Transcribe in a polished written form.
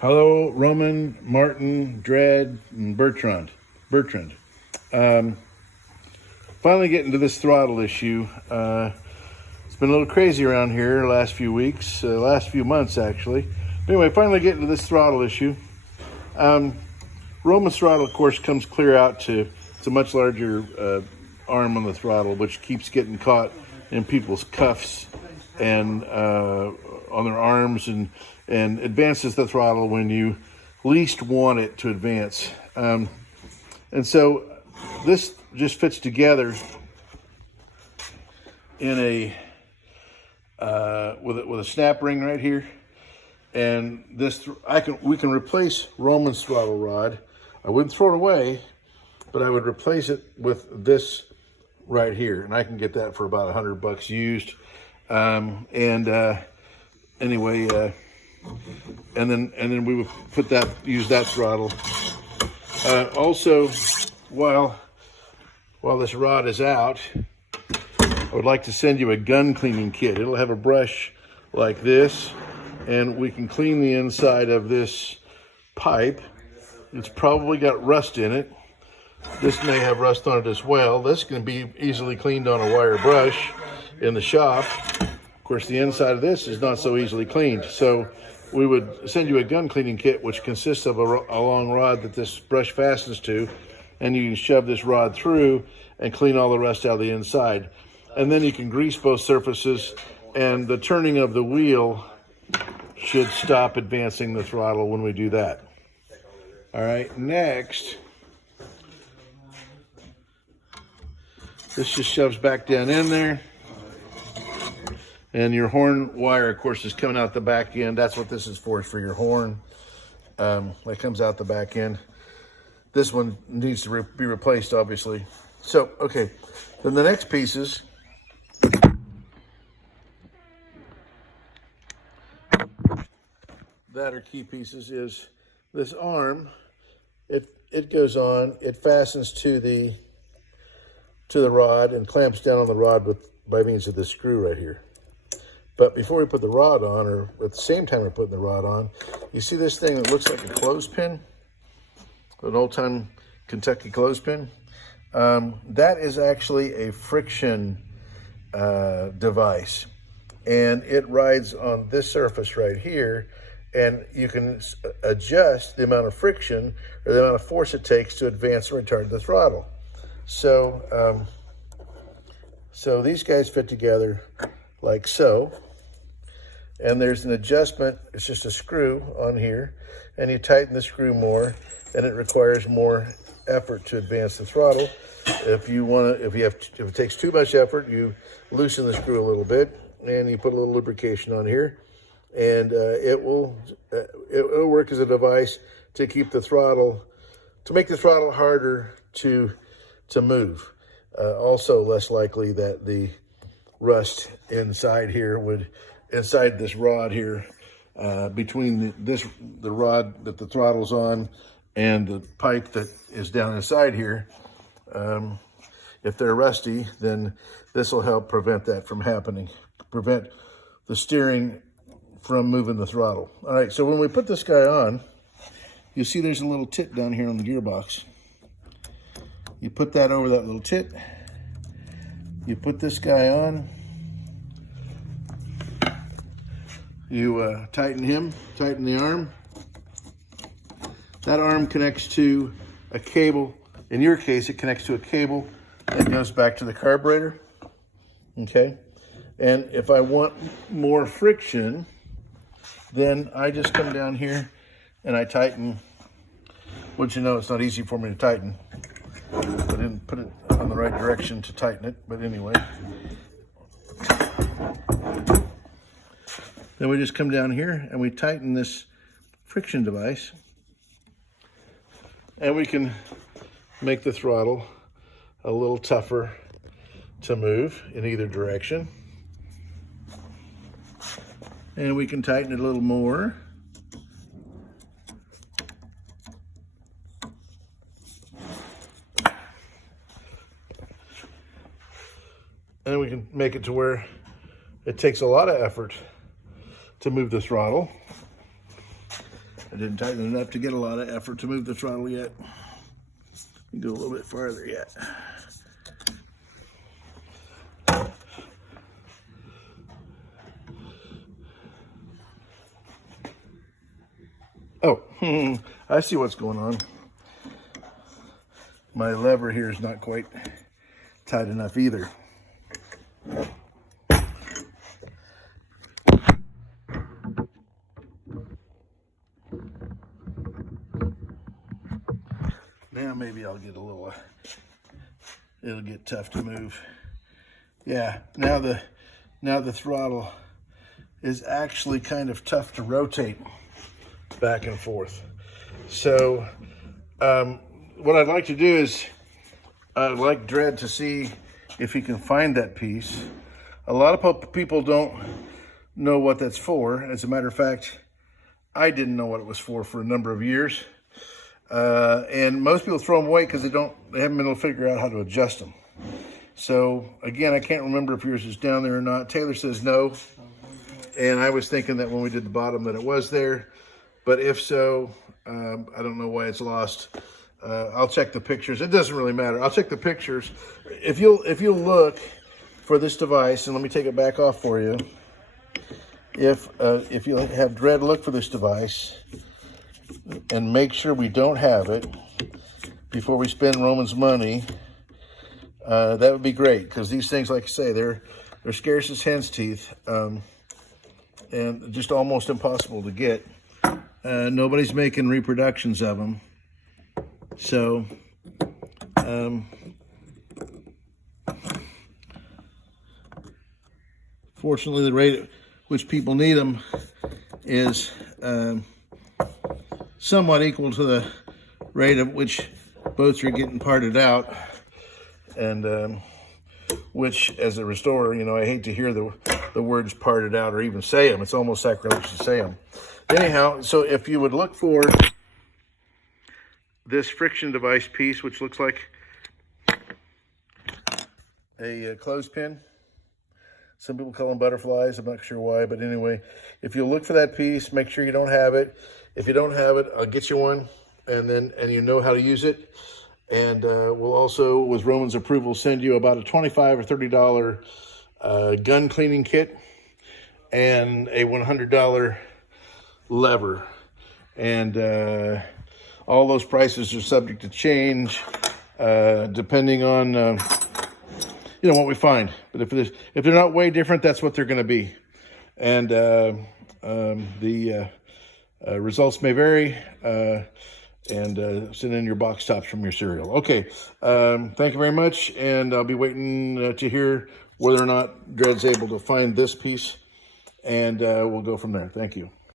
Hello, Roman, Martin, Dredd, and Bertrand. Finally getting to this throttle issue. It's been a little crazy around here the last few weeks, last few months actually. Anyway, finally getting to this throttle issue. Roman's throttle, of course, comes clear out to it's a much larger arm on the throttle, which keeps getting caught in people's cuffs and on their arms and advances the throttle when you least want it to advance. And so this just fits together in a with a snap ring right here, and this we can replace Roman's throttle rod. I wouldn't throw it away, but I would replace it with this right here, and I can get that for about $100 used. Anyway, and then we would use that throttle. Also, while this rod is out, I would like to send you a gun cleaning kit. It'll have a brush like this, and we can clean the inside of this pipe. It's probably got rust in it. This may have rust on it as well. This can be easily cleaned on a wire brush in the shop. Of course, the inside of this is not so easily cleaned. So we would send you a gun cleaning kit, which consists of a long rod that this brush fastens to, and you can shove this rod through and clean all the rust out of the inside. And then you can grease both surfaces, and the turning of the wheel should stop advancing the throttle when we do that. All right, next, this just shoves back down in there. And your horn wire, of course, is coming out the back end. That's what this is for your horn. That comes out the back end. This one needs to be replaced, obviously. So, okay, then the next pieces that are key pieces is this arm. It goes on, it fastens to the rod and clamps down on the rod by means of this screw right here. But before we put the rod on, or at the same time we're putting the rod on, you see this thing that looks like a clothespin, an old-time Kentucky clothespin? That is actually a friction device, and it rides on this surface right here, and you can adjust the amount of friction or the amount of force it takes to advance or retard the throttle. So, so these guys fit together like so. And there's an adjustment. It's just a screw on here, and you tighten the screw more, and it requires more effort to advance the throttle. If it takes too much effort, you loosen the screw a little bit, and you put a little lubrication on here, and it'll work as a device to keep the throttle, to make the throttle harder to move. Also, less likely that the rust inside here inside this rod here, between the rod that the throttle's on and the pipe that is down inside here. If they're rusty, then this will help prevent that from happening, prevent the steering from moving the throttle. All right, so when we put this guy on, you see there's a little tit down here on the gearbox. You put that over that little tit. You put this guy on. You tighten the arm. That arm connects to a cable. In your case, it connects to a cable that goes back to the carburetor. Okay? And if I want more friction, then I just come down here and I tighten. Wouldn't you know, it's not easy for me to tighten. I didn't put it on the right direction to tighten it, but anyway. Then we just come down here and we tighten this friction device, and we can make the throttle a little tougher to move in either direction. And we can tighten it a little more. And we can make it to where it takes a lot of effort to move the throttle. didn't tighten it enough to get a lot of effort to move the throttle yet. Go a little bit farther yet. Oh, I see what's going on. My lever here is not quite tight enough either. Now maybe I'll get a little, it'll get tough to move. Yeah, now the throttle is actually kind of tough to rotate back and forth. So what I'd like to do is I'd like Dredd to see if he can find that piece. A lot of people don't know what that's for. As a matter of fact, I didn't know what it was for a number of years. And most people throw them away because they haven't been able to figure out how to adjust them. So again, I can't remember if yours is down there or not. Taylor says no. And I was thinking that when we did the bottom that it was there. But if so, I don't know why it's lost. I'll check the pictures. It doesn't really matter. I'll check the pictures. If you'll look for this device, and let me take it back off for you. If you have Dredd look for this device and make sure we don't have it before we spend Roman's money, that would be great, because these things, like I say, they're scarce as hen's teeth, and just almost impossible to get. Nobody's making reproductions of them. So, fortunately, the rate at which people need them is somewhat equal to the rate at which boats are getting parted out. And which, as a restorer, you know, I hate to hear the words parted out or even say them. It's almost sacrilegious to say them. Anyhow, so if you would look for this friction device piece, which looks like a clothespin. Some people call them butterflies. I'm not sure why, but anyway, if you look for that piece, make sure you don't have it. If you don't have it, I'll get you one, and you know how to use it. And we'll also, with Roman's approval, send you about a $25 or $30 gun cleaning kit and a $100 lever. And all those prices are subject to change depending on you know, what we find. But if they're not way different, that's what they're going to be. And the results may vary. And send in your box tops from your cereal. Okay, thank you very much, and I'll be waiting to hear whether or not Dredd's able to find this piece, and we'll go from there. Thank you.